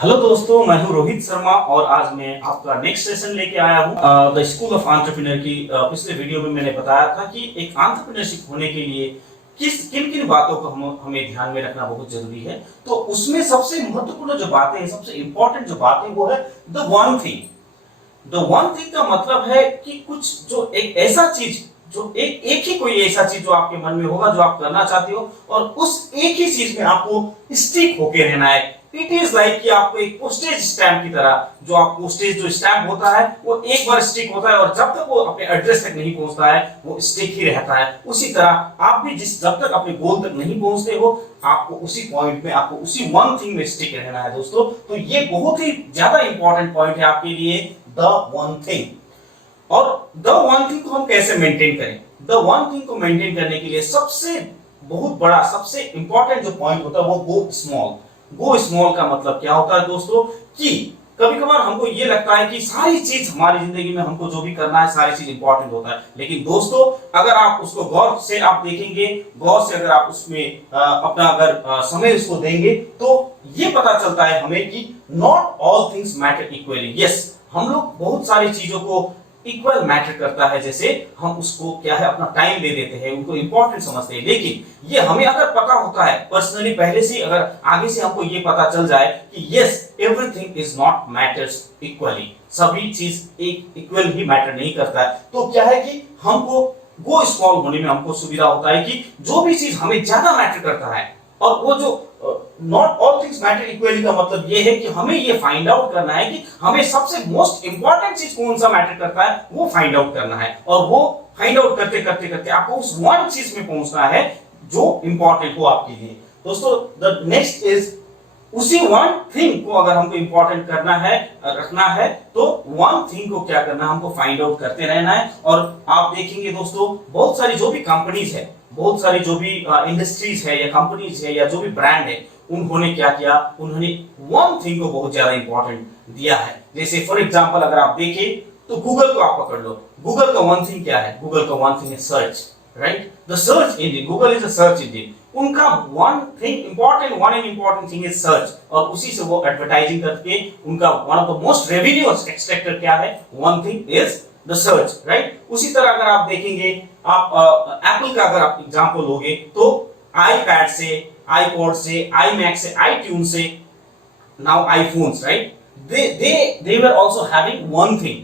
Hello दोस्तों, मैं हूं रोहित शर्मा और आज मैं आपका नेक्स्ट सेशन लेके आया हूं द स्कूल ऑफ एंटरप्रेन्योर की। पिछले वीडियो में मैंने बताया था कि एक एंटरप्रेन्योरशिप होने के लिए किन किन बातों को हमें ध्यान में रखना बहुत जरूरी है। तो उसमें सबसे महत्वपूर्ण जो बातें हैं, सबसे इंपॉर्टेंट जो बातें, वो है the one thing. The one thing का मतलब है कि कुछ जो एक ऐसा चीज, जो एक ही कोई ऐसा चीज जो आपके मन में होगा, जो आप करना चाहते हो, और उस एक ही चीज में आपको स्टिक होके रहना है। इट इज लाइक कि आपको एक पोस्टेज स्टैम्प की तरह, जो आप पोस्टेज जो स्टैम्प होता है वो एक बार स्टिक होता है और जब तक वो अपने एड्रेस तक नहीं पहुंचता है वो स्टिक ही रहता है। उसी तरह आप भी जब तक अपने गोल तक नहीं पहुंचते हो, आपको उसी पॉइंट में, आपको उसी वन थिंग में स्टिक रहना है दोस्तों। तो ये बहुत ही ज्यादा इंपॉर्टेंट पॉइंट है आपके लिए, द वन थिंग। और द वन थिंग को हम कैसे मेंटेन करें? द वन थिंग को मेंटेन करने के लिए सबसे बहुत बड़ा, सबसे इंपॉर्टेंट जो पॉइंट होता है वो गो स्मॉल। गो स्मॉल का मतलब क्या होता है दोस्तों, कि कभी कभार हमको ये लगता है कि सारी चीज हमारी जिंदगी में, हमको जो भी करना है सारी चीज इंपॉर्टेंट होता है। लेकिन दोस्तों, अगर आप उसको गौर से आप देखेंगे, गौर से अगर आप उसमें अपना अगर समय उसको देंगे, तो ये पता चलता है हमें कि not all things matter equally. Yes, हम लोग बहुत सारी चीजों को इक्वल मैटर करता है, जैसे हम उसको क्या है, अपना टाइम दे देते हैं, उनको इंपॉर्टेंट समझते हैं। लेकिन ये हमें अगर पता होता है पर्सनली पहले से, अगर आगे से हमको ये पता चल जाए कि yes, everything is not matters equally, सभी चीज एक इक्वल ही मैटर नहीं करता है, तो क्या है कि हमको गो स्मॉल होने में हमको सुविधा होता है कि जो भी चीज हमें ज्यादा मैटर करता है, और वो जो not all things matter equally का मतलब ये है कि हमें ये फाइंड आउट करना है कि हमें सबसे मोस्ट इंपॉर्टेंट चीज कौन सा मैटर करता है, वो फाइंड आउट करना है। और वो फाइंड आउट करते करते करते आपको उस वन चीज में पहुंचना है जो इंपॉर्टेंट हो आपके लिए। दोस्तों, द नेक्स्ट इज, उसी वन थिंग को अगर हमको इंपॉर्टेंट करना है, रखना है, तो वन थिंग को क्या करना है, हमको फाइंड आउट करते रहना है। और आप देखेंगे दोस्तों, बहुत सारी जो भी कंपनीज है, बहुत सारी जो भी इंडस्ट्रीज है या कंपनीज है या जो भी ब्रांड है, उन्होंने क्या किया, उन्होंने वन थिंग को बहुत ज्यादा इंपॉर्टेंट दिया है। जैसे फॉर एग्जांपल अगर आप देखें तो गूगल को आप पकड़ लो। गूगल का वन थिंग क्या है? गूगल का वन थिंग है search, right? The search engine, Google is a search engine. उनका one thing important, one and important thing is search, और उसी से वो एडवर्टाइजिंग करके उनका one of the most revenue extractor क्या है? One thing is the search, right? उसी तरह अगर आप देखेंगे, आप एप्पल का अगर आप एग्जांपल लोगे, तो आईपैड से, आईपॉड से, आईमैक से, आईट्यून से, now iPhones, right? they were also having one thing,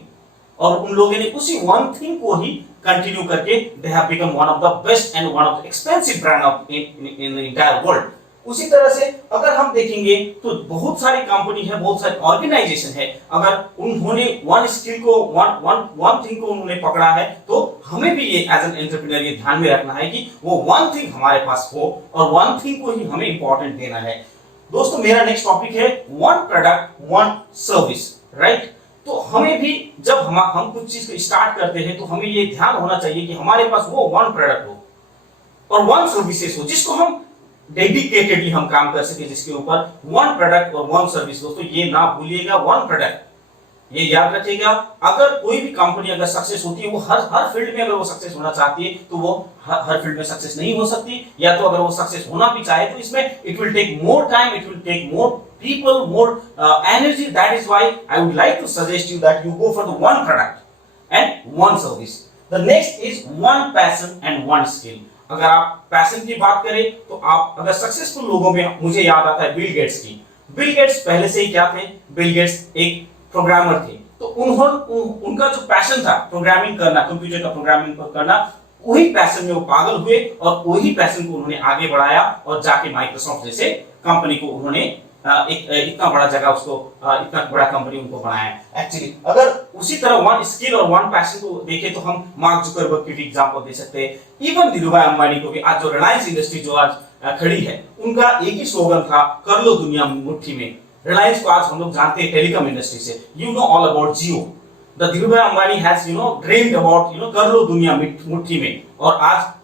और उन लोगों ने उसी वन थिंग को ही कंटिन्यू करके they have become one of the best and one of the expensive brand of in the entire world। उसी तरह से अगर हम देखेंगे तो बहुत सारी कंपनी है, बहुत सारी ऑर्गेनाइजेशन है, अगर उन्होंने वन स्किल को, वन थिंग को उन्होंने पकड़ा है, तो हमें भी ये एज एन एंटरप्रेन्योर ये ध्यान में रखना है कि वो वन थिंग हमारे पास हो और वन थिंग को ही हमें इंपॉर्टेंट देना है। दोस्तों, मेरा नेक्स्ट टॉपिक है one product one service, right? तो हमें भी जब हम कुछ चीज को स्टार्ट करते हैं, तो हमें ये ध्यान होना चाहिए कि हमारे पास वो वन प्रोडक्ट हो और वन सर्विसेज हो, जिसको हम डेडिकेटेडली हम काम कर सके, जिसके ऊपर वन प्रोडक्ट और वन सर्विस। दोस्तों, ये ना भूलिएगा, वन प्रोडक्ट, ये याद रखिएगा। अगर कोई भी कंपनी अगर सक्सेस होती है, वो हर फील्ड में अगर वो सक्सेस होना चाहती है, तो वो हर फील्ड में सक्सेस नहीं हो सकती, या तो अगर वो सक्सेस होना भी चाहे तो इसमें it will take more time, it will take more people, more energy। That is why I would like to suggest you that you go for the one product and one service। The next is one passion and one skill। अगर आप passion की बात करें, तो आप अगर successful लोगों में मुझे याद आता है बिल गेट्स की। बिल गेट्स पहले से ही क्या थे? बिल गेट्स एक प्रोग्रामर थे, तो उनका जो पैशन था प्रोग्रामिंग करना, कंप्यूटर का प्रोग्रामिंग करना, वही पैशन में वो पागल हुए और वही पैशन को उन्होंने आगे बढ़ाया और जाके माइक्रोसॉफ्ट जैसे कंपनी को उन्होंने एक इतना बड़ा जगह, उसको इतना बड़ा कंपनी उनको बनाया। एक्चुअली अगर उसी तरह वन स्किल और वन पैशन को देखें, तो हम मार्क जुकरबर्ग की भी एग्जांपल दे सकते हैं। इवन धीरूभाई अंबानी को भी, आज जो रिलायंस इंडस्ट्री जो आज खड़ी है, उनका एक ही स्लोगन था, कर लो दुनिया मुट्ठी में। रिलायंस को आज हम लोग जानते हैं टेलीकॉम इंडस्ट्री से, you know all about Jio. The Dhirubhai Ambani has dreamed about कर लो दुनिया मुट्ठी में, और आज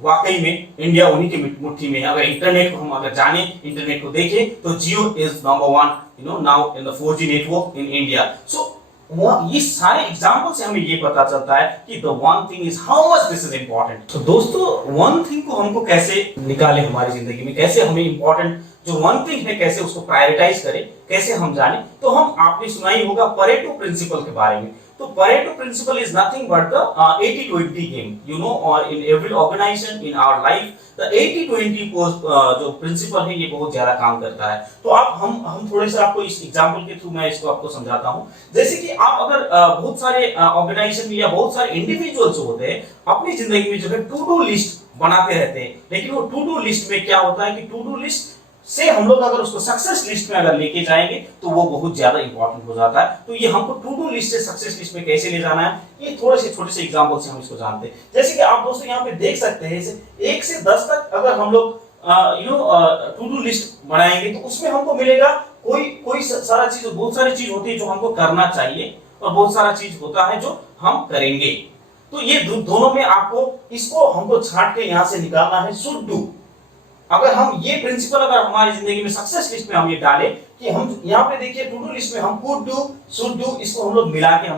वाकई में इंडिया उन्हीं की मुट्ठी में है। अगर इंटरनेट को हम अगर जाने, इंटरनेट को देखें, तो Jio is number one now in the 4G network in India. So ये सारे एग्जांपल से हमें ये पता चलता है कि the one thing is how much this is important. तो दोस्तों, वन थिंग को हमको कैसे निकाले हमारी जिंदगी में, कैसे हमें इंपॉर्टेंट जो वन थिंग है कैसे उसको प्रायोरिटाइज करें, कैसे हम जाने। तो हम आपने सुना ही होगा परेटो प्रिंसिपल के बारे में। तो Pareto principle is nothing but the 80-20 game, you know, और in every organization in our life the 80-20 जो प्रिंसिपल है ये बहुत ज्यादा काम करता है। तो आप हम थोड़े से आपको इस एग्जांपल के थ्रू मैं इसको आपको समझाता हूं। जैसे कि आप अगर बहुत सारे ऑर्गेनाइजेशन में या बहुत सारे इंडिविजुअल्स होते हैं अपनी जिंदगी में जो है टू डू लिस्ट बनाते रहते हैं, लेकिन वो टू डू लिस्ट में क्या होता है कि टू डू लिस्ट से हम लोग अगर उसको सक्सेस लिस्ट में अगर लेके जाएंगे तो वो बहुत ज्यादा इंपॉर्टेंट हो जाता है। तो ये हमको टू डू लिस्ट से सक्सेस लिस्ट में कैसे ले जाना है, ये थोड़े से छोटे से एग्जांपल से हम इसको जानते हैं। जैसे कि आप दोस्तों यहाँ पे देख सकते हैं 1 से 10 तक अगर हम लोग टू डू लिस्ट बनाएंगे तो उसमें हमको मिलेगा कोई सारा चीज, बहुत सारी चीज होती है जो हमको करना चाहिए और बहुत सारा चीज होता है जो हम करेंगे। तो ये दोनों में आपको इसको हमको छांट के यहां से निकालना है शुड डू। अगर हम ये प्रिंसिपल अगर हमारी जिंदगी में सक्सेस लिस्ट में हम ये डालें कि हम यहाँ पे देखिए टू डू लिस्ट में हम कुड डू, शुड डू, इसको हम लोग मिला के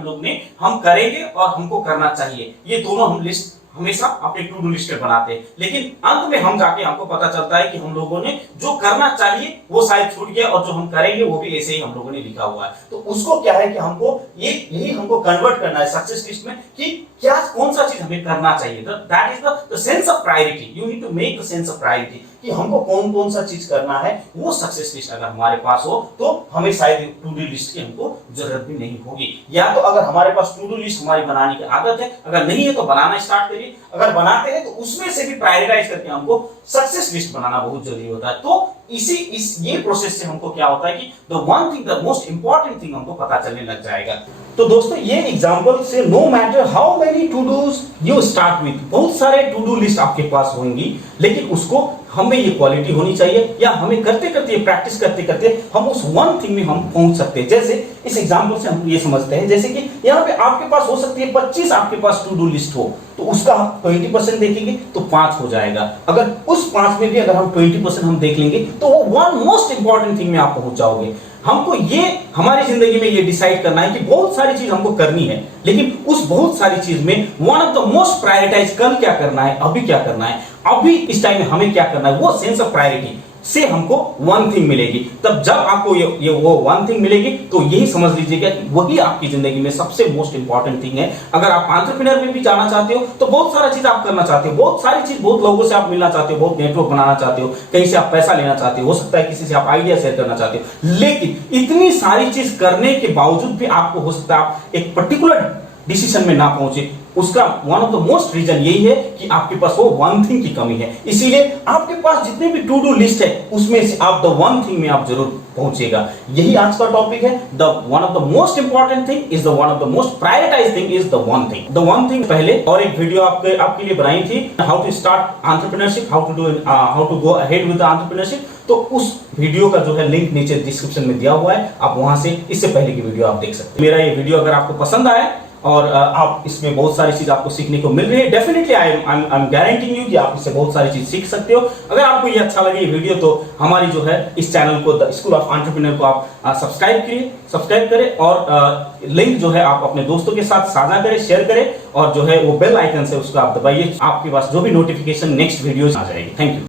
हम करेंगे और हमको करना चाहिए, ये दोनों हम लिस्ट हमेशा अपने टू डू लिस्ट में बनाते हैं। लेकिन अंत में हम जाके हमको पता चलता है कि हम लोगों ने जो करना चाहिए वो शायद छूट गया और जो हम करेंगे वो भी ऐसे ही हम लोगों ने लिखा हुआ है। तो उसको क्या है कि हमको यही हमको कन्वर्ट करना है सक्सेस लिस्ट में कि क्या कौन सा चीज हमें करना चाहिए। That is the sense of priority, you need to make the sense of priority कि हमको कौन सा चीज करना है। वो सक्सेस लिस्ट अगर हमारे पास हो तो हमें शायद टू डू लिस्ट की हमको जरूरत भी नहीं होगी। या तो अगर हमारे पास टू डू लिस्ट हमारी बनाने की आदत है, अगर नहीं है तो बनाना स्टार्ट करिए, अगर बनाते हैं तो उसमें से भी प्रायोरिटाइज करके हमको सक्सेस लिस्ट बनाना बहुत जरूरी होता है। तो ये प्रोसेस से हमको क्या होता है कि the one thing, the most important thing हमको पता चलने लग जाएगा। तो दोस्तों ये एग्जांपल से no matter how many to dos you start with, बहुत सारे टू डू लिस्ट आपके पास होंगी, लेकिन उसको हमें ये क्वालिटी होनी चाहिए या हमें करते करते प्रैक्टिस करते करते हम उस वन थिंग में हम पहुंच सकते हैं। जैसे इस एग्जांपल से हम ये समझते हैं, जैसे कि यहाँ पे आपके पास हो सकती है 25 आपके पास टू डू लिस्ट हो, तो उसका 20% देखेंगे तो 5 हो जाएगा। अगर उस 5 में भी अगर हम 20% हम देख लेंगे तो वो वन मोस्ट इंपॉर्टेंट थिंग में आप पहुंच जाओगे। हमको ये हमारी जिंदगी में ये डिसाइड करना है कि बहुत सारी चीज हमको करनी है, लेकिन उस बहुत सारी चीज में one of the most prioritise कल क्या करना है, अभी क्या करना है, अभी इस टाइम में हमें क्या करना है, वो सेंस ऑफ प्रायोरिटी से हमको वन थिंग मिलेगी। तब जब आपको ये वो वन थिंग मिलेगी तो यही समझ लीजिएगा कि वही आपकी जिंदगी में सबसे मोस्ट इंपॉर्टेंट थिंग है। अगर आप एंटरप्रेन्योर में भी जाना चाहते हो तो बहुत सारा चीज आप करना चाहते हो, बहुत सारी चीज, बहुत लोगों से आप मिलना चाहते हो, बहुत नेटवर्क बनाना चाहते हो, कहीं से आप पैसा लेना चाहते हो सकता है किसी से आप आइडिया शेयर करना चाहते हो, लेकिन इतनी सारी चीज करने के बावजूद भी आपको हो सकता है आप एक पर्टिकुलर डिसीजन में ना पहुंचे। उसका one of the most reason यही है कि आपके पास वो वन थिंग की कमी है। इसीलिए आपके पास जितने भी टू डू लिस्ट है उसमें से आप द वन थिंग में आप जरूर पहुंचेगा। यही आज का टॉपिक है। The one of the most important thing is the one of the most prioritised thing is the one thing. The one thing पहले और एक वीडियो आपके लिए बनाई थी, how to start entrepreneurship, how to go ahead with the entrepreneurship. तो उस video का जो है लिंक नीचे डिस्क्रिप्शन में दिया हुआ है, आप वहां से इससे पहले की वीडियो आप देख सकते हैं। मेरा ये वीडियो अगर आपको पसंद आया और आप इसमें बहुत सारी चीज आपको सीखने को मिल रही है, definitely I am guaranteeing you कि आप इससे बहुत सारी चीज सीख सकते हो। अगर आपको ये अच्छा लगे ये वीडियो तो हमारी जो है इस चैनल को द स्कूल ऑफ एंटरप्रेन्योर को आप सब्सक्राइब करें और लिंक जो है आप अपने दोस्तों के साथ साझा करें, शेयर करें और जो है वो बेल आइकन से उसको आप दबाइए, आपके पास जो भी नोटिफिकेशन नेक्स्ट वीडियोस आ जाएगी। Thank you.